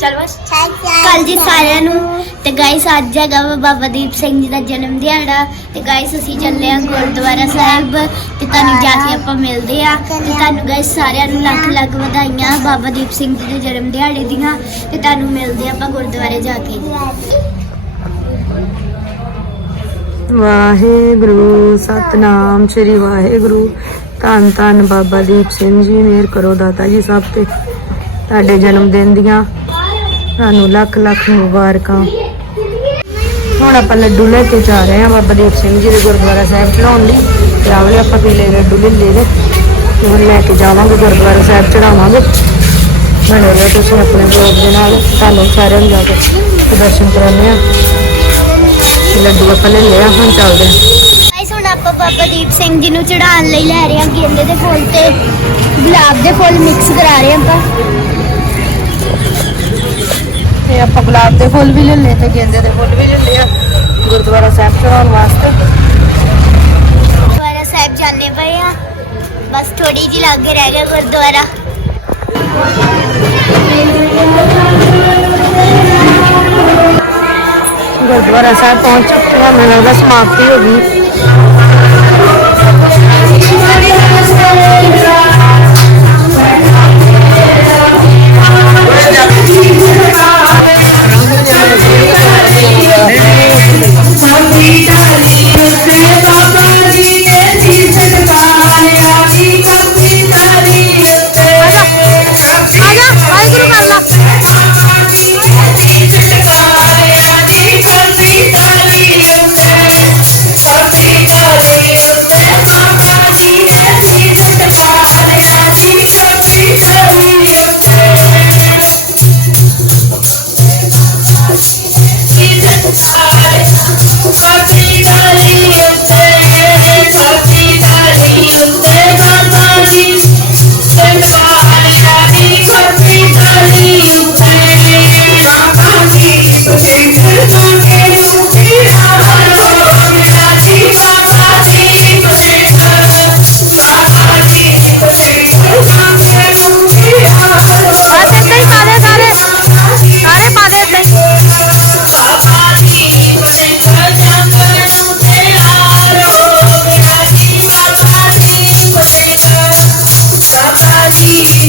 ਚੱਲ ਬਸ ਕੱਲ ਜੀ ਸਾਰਿਆਂ ਨੂੰ। ਤੇ ਗਾਇਸ ਅੱਜ ਹੈਗਾ ਵਾ ਬਾਬਾ ਦੀਪ ਸਿੰਘ ਜੀ ਦਾ ਜਨਮ ਦਿਹਾੜਾ। ਤੇ ਗਾਇਸ ਅਸੀਂ ਚੱਲੇ ਆ ਗੁਰਦੁਆਰਾ ਸਾਹਿਬ। ਤੇ ਤੁਹਾਨੂੰ ਜਾ ਕੇ ਆਪਾਂ ਮਿਲਦੇ ਆ ਤੇ ਤੁਹਾਨੂੰ ਗਾਇਸ ਸਾਰਿਆਂ ਨੂੰ ਲੱਖ ਲੱਖ ਵਧਾਈਆਂ ਬਾਬਾ ਦੀਪ ਸਿੰਘ ਜੀ ਦੇ ਜਨਮ ਦਿਹਾੜੇ ਦੀਆਂ। ਤੇ ਤੁਹਾਨੂੰ ਮਿਲਦੇ ਆ ਆਪਾਂ ਗੁਰਦੁਆਰੇ ਜਾ ਕੇ। ਵਾਹਿਗੁਰੂ ਸਤਨਾਮ ਸ੍ਰੀ ਵਾਹਿਗੁਰੂ। ਧੰਨ ਧੰਨ ਬਾਬਾ ਦੀਪ ਸਿੰਘ ਜੀ ਮੇਰ ਕਰੋ ਦਾਤਾ ਜੀ ਸਭ ਤੇ। ਤੁਹਾਡੇ ਜਨਮ ਦਿਨ ਦੀਆਂ ਤੁਹਾਨੂੰ ਲੱਖ ਲੱਖ ਮੁਬਾਰਕਾਂ। ਹੁਣ ਆਪਾਂ ਲੱਡੂ ਲੈ ਕੇ ਜਾ ਰਹੇ ਹਾਂ ਬਾਬਾ ਦੀਪ ਸਿੰਘ ਜੀ ਦੇ ਗੁਰਦੁਆਰਾ ਸਾਹਿਬ ਚੜਾਉਣ ਲਈ। ਤੇ ਆਵਲੇ ਆਪਾਂ ਪੀਲੇ ਲੱਡੂ ਲੈ ਲਏ ਤੇ ਲੈ ਕੇ ਜਾਵਾਂਗੇ ਗੁਰਦੁਆਰਾ ਸਾਹਿਬ ਚੜਾਵਾਂਗੇ ਬਣੇ ਰਹੋ ਤੁਸੀਂ ਆਪਣੇ ਬਲੌਗ ਦੇ ਨਾਲ। ਤੁਹਾਨੂੰ ਸਾਰਿਆਂ ਨੂੰ ਜਾ ਕੇ ਦਰਸ਼ਨ ਕਰਾਉਂਦੇ ਆ ਲੱਡੂ ਆਪਾਂ ਲੈ ਲਿਆ ਹੁਣ ਚੱਲਦੇ ਹਾਂ। ਗਾਇਸ ਹੁਣ ਆਪਾਂ ਬਾਬਾ ਦੀਪ ਸਿੰਘ ਜੀ ਨੂੰ ਚੜਾਉਣ ਲਈ ਲੈ ਰਹੇ ਹਾਂ ਗੇਂਦੇ ਦੇ ਫੁੱਲ ਤੇ ਗੁਲਾਬ ਦੇ ਫੁੱਲ ਮਿਕਸ ਕਰਾ ਰਹੇ ਹਾਂ ਆਪਾਂ। ਤੇ ਆਪਾਂ ਗੁਲਾਬ ਦੇ ਫੁੱਲ ਵੀ ਲੈ ਲਏ ਤੇ ਗੇਂਦੇ ਦੇ ਫੁੱਲ ਵੀ ਲੈ ਲਏ ਗੁਰਦੁਆਰਾ ਸਾਹਿਬ ਚੜਾਉਣ ਵਾਸਤੇ। ਗੁਰਦੁਆਰਾ ਸਾਹਿਬ ਜਾਣੇ ਪਏ ਆ। ਬਸ ਥੋੜੀ ਜਿਹੀ ਲਾਗੇ ਰਹਿ ਗਿਆ ਗੁਰਦੁਆਰਾ। ਗੁਰਦੁਆਰਾ ਸਾਹਿਬ ਪਹੁੰਚ ਚੁੱਕੇ ਹਾਂ ਮੈਨੂੰ ਲੱਗਦਾ ਸਮਾਪਤੀ ਹੋ ਗਈ। Let me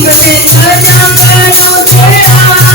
baby, I got mine on, say I.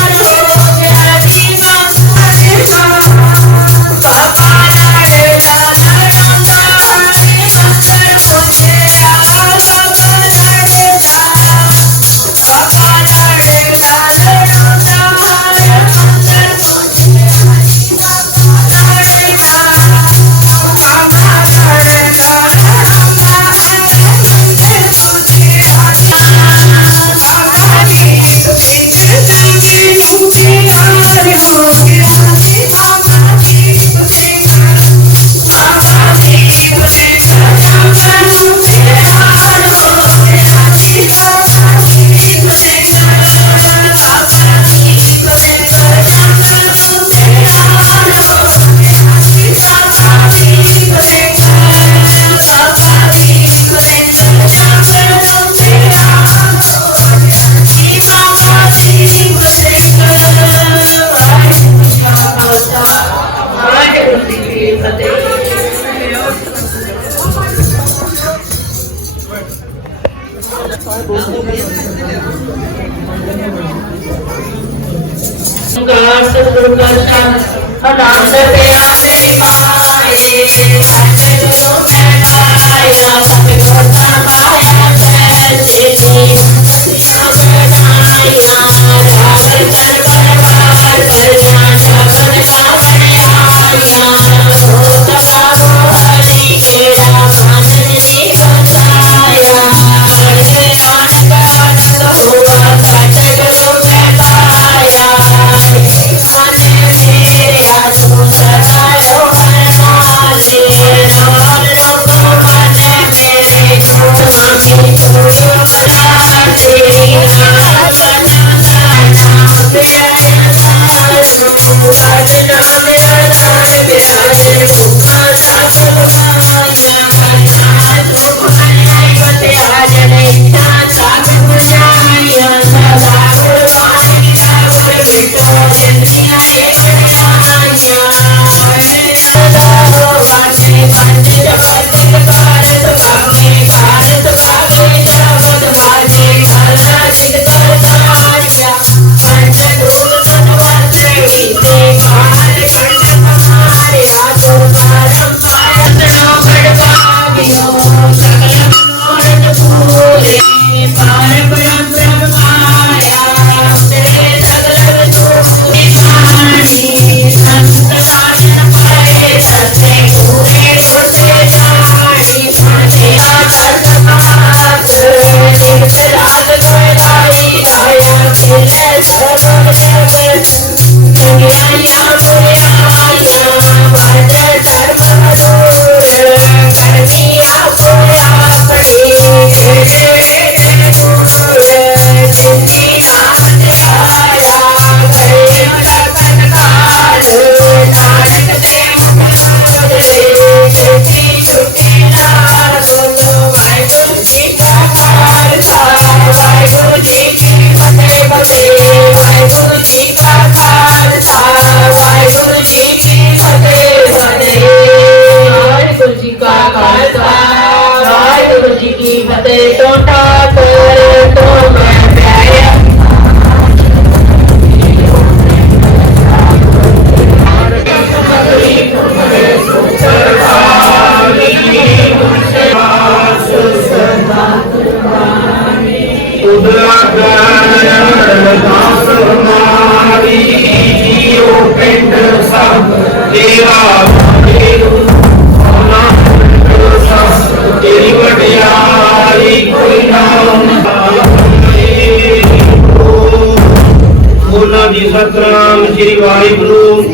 Waheguru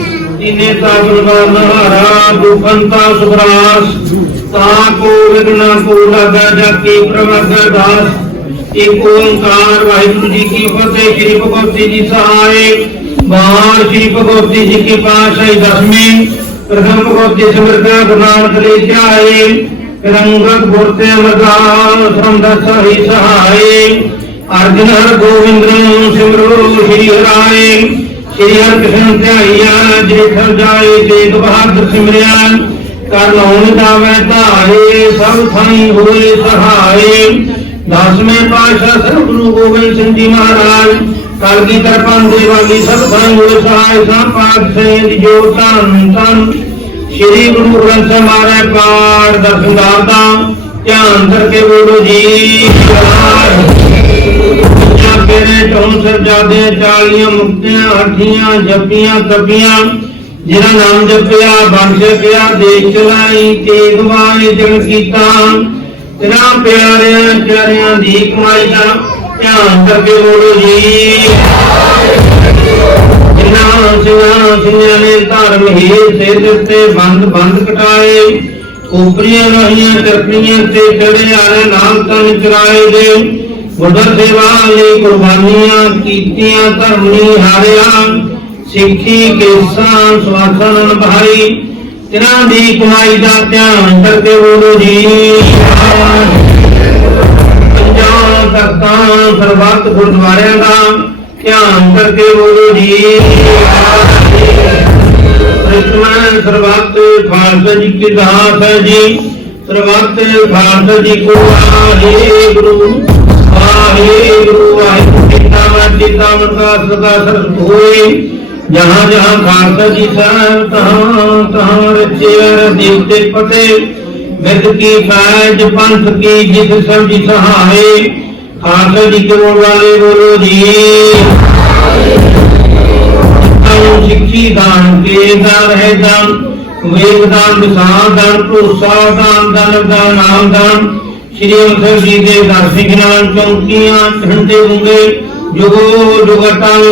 ਇਨੇ ਤਾ ਗੁਰਬਾਨ ਹਾਰਾ ਦੁਖੰਤਾ ਸੁਖਰਾਸ, ਤਾ ਕੋ ਵਿਗਨਾ ਕੋ ਲਗਾ ਜਾਤੀ ਪ੍ਰਵਰਗ ਦਾਸ ਏਕ ਓੰਕਾਰ, ਵਾਹਿਗੁਰੂ ਜੀ ਕੀ ਫਤਿਹ, ਸ੍ਰੀ ਭਗਵਤੀ ਜੀ ਸਹਾਇ ਬਾਣ ਸ੍ਰੀ ਭਗਵਤੀ ਜੀ ਕੀ ਪਾਸ਼ਾਹੀ ਦਸਵੀਂ। ਪ੍ਰਥਮ ਭਗਵਤੀ ਸਿਮਰਤਾ ਗੁਰੂ ਨਾਨਕ ਦੇ ਧਿਆਏ। ਰੰਗਤ ਗੁਰ ਤੇ ਲਗਾ ਸਮਦਸ ਸਹੀ ਸਹਾਇ ਅਰਜਨ ਹਰ ਗੋਬਿੰਦ ਸਿਮਰੋ, ਸ੍ਰੀ ਹਰਾਏ। ਸ੍ਰੀ ਹਰਿ ਧਿਆਈਆ ਜੇ ਜਾਏ ਤੇਗ ਬਹਾਦਰ ਸਿਮਰਿਆ। ਕਰ ਲਾਉਣ ਜਾਵੇ ਧਾਰੇ, ਸਭ ਥਾਈ ਹੋਏ ਸਹਾਏ। ਦਸਵੇਂ ਪਾਤਸ਼ਾਹ ਸ੍ਰੀ ਗੁਰੂ ਗੋਬਿੰਦ ਸਿੰਘ ਜੀ ਮਹਾਰਾਜ ਕਲਗੀ ਦਰਪਨ ਦੇ ਵਾਲੀ ਸਭ ਥਾਈ ਹੋਏ ਸਹਾਏ ਸਭ ਸੇ ਜੋ ਧੰਨ ਧੰਨ। ਸ੍ਰੀ ਗੁਰੂ ਗ੍ਰੰਥ ਸਾਹਿਬ ਮਹਾਰਾਜ ਪਾਠ ਦਰਸ਼ਨ ਦਾਤਾ ਧਿਆਨ ਕਰਕੇ ਬੋਲੋ ਜੀ। ਤੇਰੇ ਚੌਂ ਸਰਜਾਦੇ ਚਾਲੀਆਂ ਮੁਕਤੀਆਂ, ਹੱਠੀਆਂ ਜੱਪੀਆਂ ਤਪੀਆਂ। ਜਿਨ੍ਹਾਂ ਨਾਮ ਜਪਿਆ ਬੰਸ਼ ਪਿਆ ਦੇਖ ਚਲਾਈ, ਤੇਗ ਵਾਲੇ ਜਨ ਕੀਤਾ। ਤੇਰਾ ਪਿਆਰਿਆਂ ਪਿਆਰਿਆਂ ਦੀ ਕਮਾਈ ਦਾ ਧਿਆਨ ਕਰਕੇ ਬੋਲੋ ਜੀ। ਜਿਨ੍ਹਾਂ ਸਿੰਘਾਂ ਸਿੰਘਾਂ ਨੇ ਧਰਮ ਹੀ ਸਿਰ ਦੇ ਬੰਦ ਬੰਦ ਕਟਾਏ। ਉਪਰੀਆਂ ਰਹੀਆਂ ਚਰਖੀਆਂ ਤੇ ਚੜੇ ਆਲੇ ਨਾਮ ਤਨ ਚਰਾਏ ਦੇ। ਗੁਰਦਰ ਸੇਵਾ ਲਈ ਕੁਰਬਾਨੀਆਂ ਕੀਤੀਆਂ, ਧਰਮੀ ਹਾਰਿਆ। ਸਿੱਖੀ ਕੇਸਾਂ ਸਵਾਸਨ ਨਿਭਾਈ ਤਿਨਾਂ ਦੀ ਕਮਾਈ ਦਾ ਧਿਆਨ ਕਰਕੇ ਬੋਲੋ ਜੀ। ਪੰਜਾਂ ਤਖਤਾਂ ਸਰਬੱਤ ਗੁਰਦੁਆਰਿਆਂ ਦਾ ਧਿਆਨ ਕਰਕੇ ਬੋਲੋ ਜੀ। ਕ੍ਰਿਸ਼ਨ ਸਰਬੱਤ ਖਾਲਸਾ ਜੀ ਕੀ ਦਾਸ ਹੈ ਜੀ। ਸਰਬੱਤ ਖਾਲਸਾ ਜੀ ਕੋ ਵਾਹਿਗੁਰੂ ਵਾਹਿਗੁਰੂ ਵਾਹਿਗੁਰੂ ਜੀ ਦਾ ਵਾਜੀ ਦਾ ਮਨਕਾ ਸਦਾ ਸਰਬ ਹੋਏ। ਜਹਾਂ ਜਹਾਂ ਖਾਲਸਾ ਜੀ ਸਾਹਿਬ, ਤਹਾਂ ਤਹਾਂ ਰਚਿਆ ਦੇਵਤੇ ਪਤੇ। ਵਿਦ ਕੀ ਫੈਜ, ਪੰਥ ਕੀ ਜਿਸ ਸਭ ਜੀ ਸਹਾਏ। ਖਾਲਸਾ ਜੀ ਕੇ ਬੋਲ ਵਾਲੇ ਬੋਲੋ ਜੀ। ਦਾਨ ਸਿੱਖੀ ਦਾਨ ਕੇ ਦਾਨ ਹੈ ਦਾਨ ਵੇਦ ਦਾਨ ਵਿਸਾਰ ਦਾਨ, ਭਰੋਸਾ ਦਾਨ ਦਾਨ ਦਾ ਨਾਮ ਦਾਨ। ਸ਼੍ਰੀ ਅੰਮ੍ਰਿਤਸਰ ਜੀ ਦੇ ਦਰ ਨਾਲ ਚੌਂਕੀਆਂ ਠੰਡੇ ਹੁੰਗੇ ਜੁਗੋ ਜੁਗਟਲ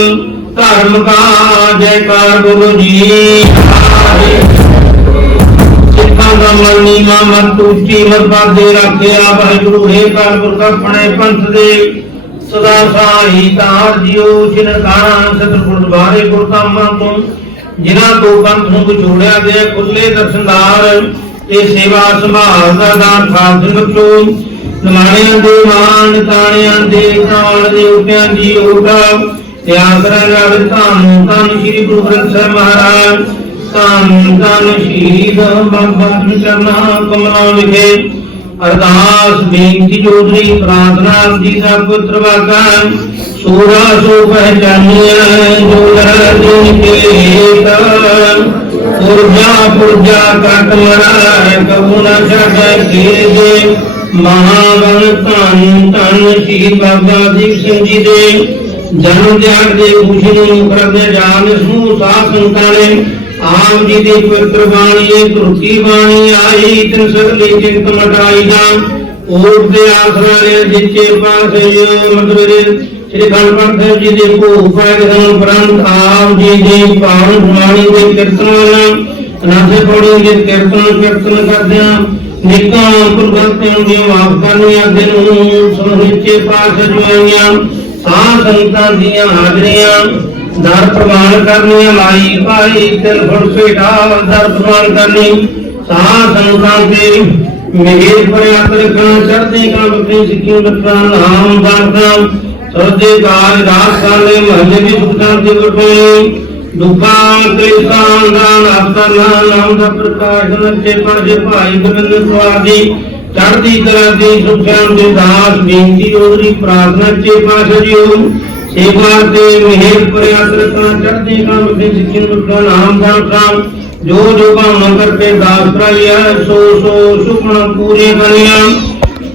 ਧਰਮ ਕਾ ਜੈਕਾਰ ਬੋਲੋ ਜੀ ਸਿੱਖਾਂ ਦਾ ਮਨ ਨੀਵਾ, ਮਨ ਤੂਚੀ ਮਤ ਰੱਖਿਆ। ਵਾਹਿਗੁਰੂ, ਹੈ ਕਾਲਪੁਰਖ ਆਪਣੇ ਪੰਥ ਦੇ ਸਦਾ ਸਾਈ ਤਾਰ ਜਿਉ। ਜਿਨ ਕਾਣਾ ਸਤਿ ਗੁਰਦੁਆਰੇ ਤੋਂ, ਜਿਨ੍ਹਾਂ ਤੋਂ ਪੰਥ ਨੂੰ ਵਿਛੋੜਿਆ ਗਿਆ ਖੁੱਲੇ ਦਰਸ਼ਨਦਾਰ ਇਹ ਸੇਵਾ ਸੰਭਾਲ ਦਾ ਦਾਨ ਖਾਲਸੇ ਬਖਸ਼ੋ ਨਿਮਾਣਿਆਂ ਦੇ ਮਾਨ ਤਾਣਿਆਂ ਦੇ ਕਾਲ ਦੇ ਉਪਿਆਂ ਦੀ ਓਟਾ ਤੇ ਆਸਰਾ ਰਵ ਧੰਨ ਧੰਨ ਸ੍ਰੀ ਗੁਰੂ ਗ੍ਰੰਥ ਸਾਹਿਬ ਮਹਾਰਾਜ। ਧੰਨ ਧੰਨ ਸ਼ਹੀਦ ਬਾਬਾ ਚਰਨਾ ਕਮਲਾਂ ਵਿਖੇ ਅਰਦਾਸ, ਬੇਨਤੀ ਜੋਦਰੀ ਪ੍ਰਾਰਥਨਾ ਜੀ ਦਾ ਪੁੱਤਰ ਵਾਗਾ ਸੂਰਾ ਸੋ ਪਹਿਚਾਨੀਆਂ ਜੋ ਦਰ ਜਿਨ ਕੇ ਪੁਰਜਾ ਪੁਰਜਾ ਕਟ ਮਰੈ ਕਬੂ ਨ ਛਾੜੈ ਕੀਜੇ ਮਹਾਵਨ ਧੰਨ ਧੰਨ ਸ਼੍ਰੀ ਬਾਬਾ ਦੀਪ ਸਿੰਘ ਜੀ ਦੇ। ਜਨਮ ਦਿਹਾੜੇ ਦੇ ਖੁਸ਼ੀ ਨੂੰ ਮੁਕਰਦੇ ਜਾਨ ਸਮੂਹ ਸਾਧ ਸੰਤਾਂ ਨੇ ਆਪ ਜੀ ਦੀ ਪਵਿੱਤਰ ਬਾਣੀ ਇਹ ਧੁਰਤੀ ਬਾਣੀ ਆਈ, ਤਿਨ ਸਗਲੀ ਚਿੰਤ ਮਟਾਈ ਜਾ। ਓਟ ਦੇ ਆਸਰਾ ਰੇ ਜਿੱਚੇ ਪਾਸੇ ਮਤਵਰੇ ਸ੍ਰੀ ਖੰਡਪਾਠ ਸਾਹਿਬ ਜੀ ਦੇ ਭੋਗ ਪਾਏ ਉਪਰੰਤ ਆਪ ਜੀ ਦੀ ਪਾਵਨ ਬਾਣੀ ਦੇ ਕੀਰਤਨ ਅਨਾਥੇ ਪੌੜੀ ਦੇ ਕੀਰਤਨ ਕੀਰਤਨ ਕਰਦਿਆਂ ਨਿਕਾਂ ਪੁਰਗਤਿਆਂ ਦੀ ਮਾਫ ਕਰਨੀਆਂ, ਦਿਨ ਨੂੰ ਸੁਨਿਚੇ ਪਾਸ ਜੁਆਈਆਂ ਸਾਧ ਸੰਤਾਂ ਦੀਆਂ ਹਾਜ਼ਰੀਆਂ, ਦਰ ਪ੍ਰਵਾਨ ਕਰਨੀਆਂ, ਲਾਈ ਭਾਈ ਤਿਲ ਫੁੱਟ ਦਰ ਪ੍ਰਵਾਨ ਕਰਨੀ, ਸਾਧ ਸੰਤਾਂ ਦੇ ਮਿਹਰ ਪ੍ਰਿਆਤ ਰੱਖਣਾ ਚੜ੍ਹਦੀ ਕਾ ਬਖਰੀ ਸਿੱਖੀ ਰੱਖਣਾ ਨਾਮ ਦਾਤਾ ਸਰਦੇ ਕਾਜ ਰਾਸ ਕਾਲੇ ਮਹੱਲੇ ਦੀ ਸੁਖਾਂ ਦੀ ਵਟੋਈ ਦੁਖਾਂ ਕਲੇਸ਼ਾਂ ਦਾ ਨਾਸਨਾ ਨਾਮ ਦਾ ਪ੍ਰਕਾਸ਼ ਨੱਚੇ ਪੜਦੇ ਭਾਈ ਗੋਬਿੰਦ ਸਵਾਦੀ ਚੜ੍ਹਦੀ ਕਲਾ ਦੀ ਸੁਖਾਂ ਦੇ ਦਾਸ, ਬੇਨਤੀ ਉਹਦੀ ਪ੍ਰਾਰਥਨਾ ਚੇ ਪਾਸ ਜੀਓ ਸੇਵਾ ਤੇ ਮਿਹਰ ਪ੍ਰਿਆਤ ਰੱਖਣਾ ਚੜ੍ਹਦੀ ਕਾ ਬਖਰੀ ਸਿੱਖੀ ਰੱਖਣਾ, ਨਾਮ ਦਾਤਾ ਜੋ ਜੋ ਭਾਵਨਾ ਕਰਕੇ ਦਾਸ ਪ੍ਰਾਇਆ ਸੋ ਸੋ ਸੁਖਣਾ ਪੂਰੀ ਕਰੀਆਂ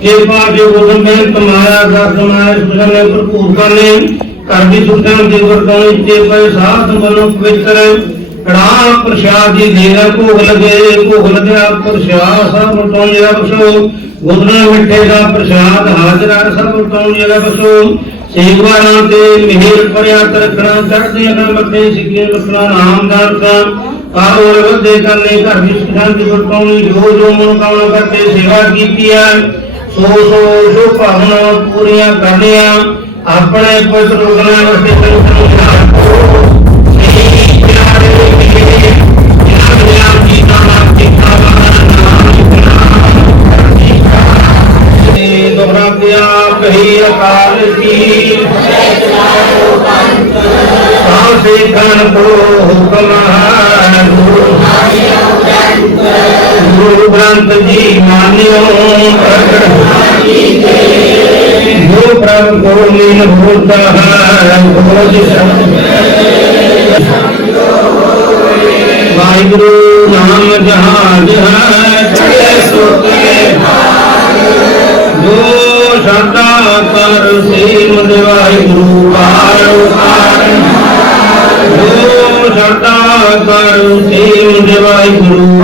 ਕਿਰਪਾ ਜੋ ਗੁਰੂ ਮੈਂ ਤਮਾਇਆ ਦਸ ਮਾਇਆ ਸੁਖਨੇ ਭਰਪੂਰ ਕਰਨੇ ਘਰ ਦੀ ਸੁਖਾਂ ਦੀ ਵਰਤਾਂ ਤੇ ਪਏ ਸਾਧ ਮਨੋ ਪਵਿੱਤਰ ਕੜਾ ਪ੍ਰਸ਼ਾਦ ਦੀ ਦੇਗਾ ਭੋਗ ਲਗੇ। ਭੋਗ ਲਗਿਆ, ਪ੍ਰਸ਼ਾਦ ਸਭ ਤੋਂ ਜਿਹੜਾ ਬਸੋ ਗੁਰਨਾ ਮਿੱਠੇ ਦਾ ਪ੍ਰਸ਼ਾਦ ਹਾਜ਼ਰਾ ਸਭ ਤੋਂ ਜਿਹੜਾ ਬਸੋ ਸੇਵਾਰਾਂ ਤੇ ਮਿਹਰ ਪਰਿਆ ਰੱਖਣਾ ਚੜ੍ਹਦੇ ਨਾ, ਮੱਥੇ ਸਿੱਖੇ ਰੱਖਣਾ ਨਾਮਦਾਰ ਦਾ ਕਾਰੋਰ ਵਧੇ ਕਰਨੇ, ਘਰ ਦੀ ਸੁਖਾਂ ਦੀ ਵਰਤਾਂ ਜੋ ਜੋ ਮਨ ਕਾਮਨਾ ਕਰਕੇ ਸੇਵਾ ਕੀਤੀ ਹੈ। ਸੋ ਸੋ ਜੋ ਭਾਵਨਾ ਪੂਰੀਆਂ ਕਰਨੀਆਂ, ਆਪਣੇ ਪਵਿੱਤਰ ਰੋਗਨਾਂ ਵਾਸਤੇ ਤੈਨੂੰ ਪਿਆ ਕਹੀ ਅਕਾਲ ਕੀ ਸਾਸੇ ਕਨ ਕੋ ਹੁਕਮ ਹੈ ਗੁਰੂ ਗੁਰੂ ਗ੍ਰੰਥ ਜੀ ਮਾਨਿਓ। ਗੁਰੂ ਪ੍ਰਭ ਕੋ ਮੀਨ ਭੂਤਾ ਹੈ ਗੁਰੂ ਵਾਹਿਗੁਰੂ ਨਾਮ ਜਹਾਜ ਹੈ ਚੜੇ ਸੁਤੇ ਜੋ ਸਦਾ ਕਰ ਸੇ ਵਾਹਿਗੁਰੂ ਪਾਰ ਪਾਰ ਜੋ ਸਦਾ ਕਰ ਸੇ ਵਾਹਿਗੁਰੂ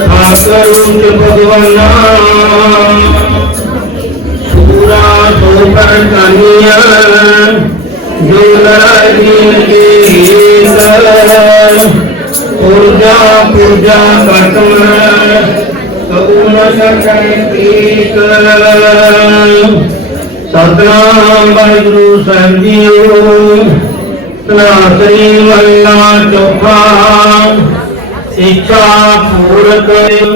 ਖਾਸਰੁੰਦ ਭਗਵਾਨਾ ਸੂਰਾ ਸੋ ਕਰ ਕਾਨੀਆ ਜੋ ਲੜੀਨ ਕੇ ਹੀਤ ਪੁਰਜਾ ਪੁਰਜਾ ਕਟਮ ਕਬੂ ਨ ਸਕੈ ਕੀਤ ਸਤਨਾਮ ਵਾਹਿਗੁਰੂ ਸਾਹਿਬ ਜੀਓ ਤਨਾਸਰੀ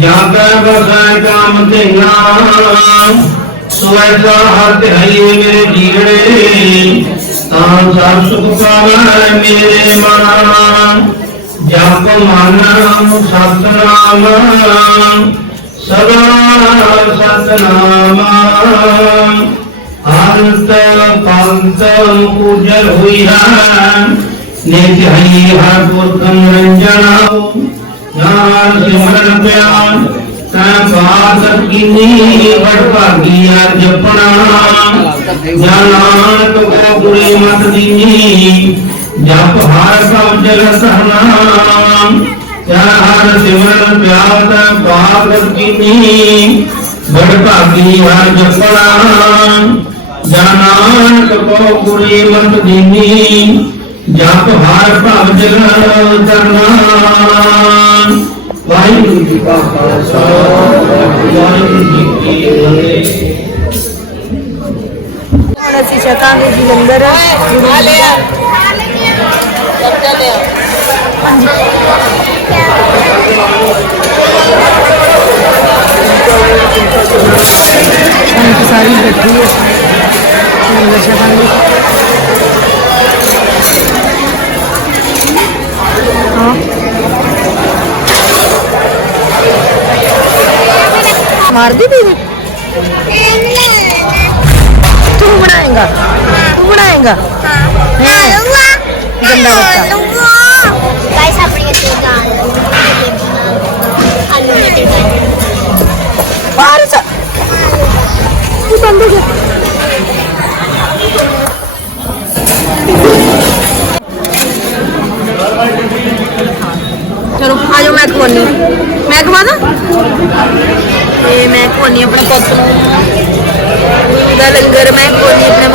ਮੱਲਾ ਚੋਖਾ ਕਾਮ ਧਿਆਨ ਸੋ ਐਸਾ ਹਰ ਧਿਆਈ ਮੇਰੇ ਜੀਵੜੇ, ਤਾਂ ਸਭ ਸੁਖ ਪਾਵੈ ਮੇਰੇ ਮਨ। ਜਪ ਮਨ ਸਤਨਾਮ, ਸਦਾ ਸਤਨਾਮ। ਅੰਤ ਪੰਤ ਪੂਜਲ ਹੋਈ ਹੈ। ਨਿਤਿ ਹਰ ਪੁਰਖ ਨਿਰੰਜਨ ਨਾਮ ਸਿਮਰਨ ਪਿਆਨ ਤੈ ਬਾਤ ਕੀਨੀ ਵਡ ਭਾਗੀ ਅਰ ਜਪਣਾ ਜਾਂ ਨਾਨਕ ਕੋ ਜਪ ਹਰ ਪ੍ਰਭ ਜਗਤ ਨਾਮ ਕਿਆ ਹਰ ਸਿਮਰਨ ਪਿਆਤ ਪਾਪ ਕੀਨੀ ਬੜ ਭਾਗੀ ਹਰ ਜਪਣਾ ਜਾਨਾਨਕ ਕੋ ਗੁਰੀ ਮਤ ਦੀਨੀ ਜਪ ਹਰ ਪ੍ਰਭ ਜਗਤ ਨਾਮ ਵਾਹਿਗੁਰੂ ਜੀ ਕਾ ਖਾਲਸਾ ਵਾਹਿਗੁਰੂ ਜੀ ਕੀ ਫਤਿਹ। ਹੁਣ ਅਸੀਂ ਛਕਾਂਗੇ ਜੀ ਲੰਗਰ ਗੁਰੂ ਜੀ ਦਾ। ਸਾਰੀ ਬੈਠੀ ਹੈ। ਲੰਗਰ ਛਕਾਂਗੇ ਹਾਂ ਮਾਰਦੀ ਦੀਦੀ ਤੂੰ ਬਣਾਏਗਾ ਤੂੰ ਬਣਾਏਗਾ ਹਾਂ ਗੰਦਾ ਬੱਚਾ ਗਾਇਸ ਆਪਣੀ ਇੱਥੇ ਦਾਲ ਆਲੂ ਮਟਰ ਆ ਜਾਓ ਮੈਂ ਖਵਾਨੀ ਮੈਂ ਖਵਾ ਤੇ ਮੈਂ ਖਵਾਨੀ ਆਪਣੇ ਪੁੱਤ ਨੂੰ। ਦਾ ਲੰਗਰ ਮੈਂ ਖਵਾਨੀ ਆਪਣੇ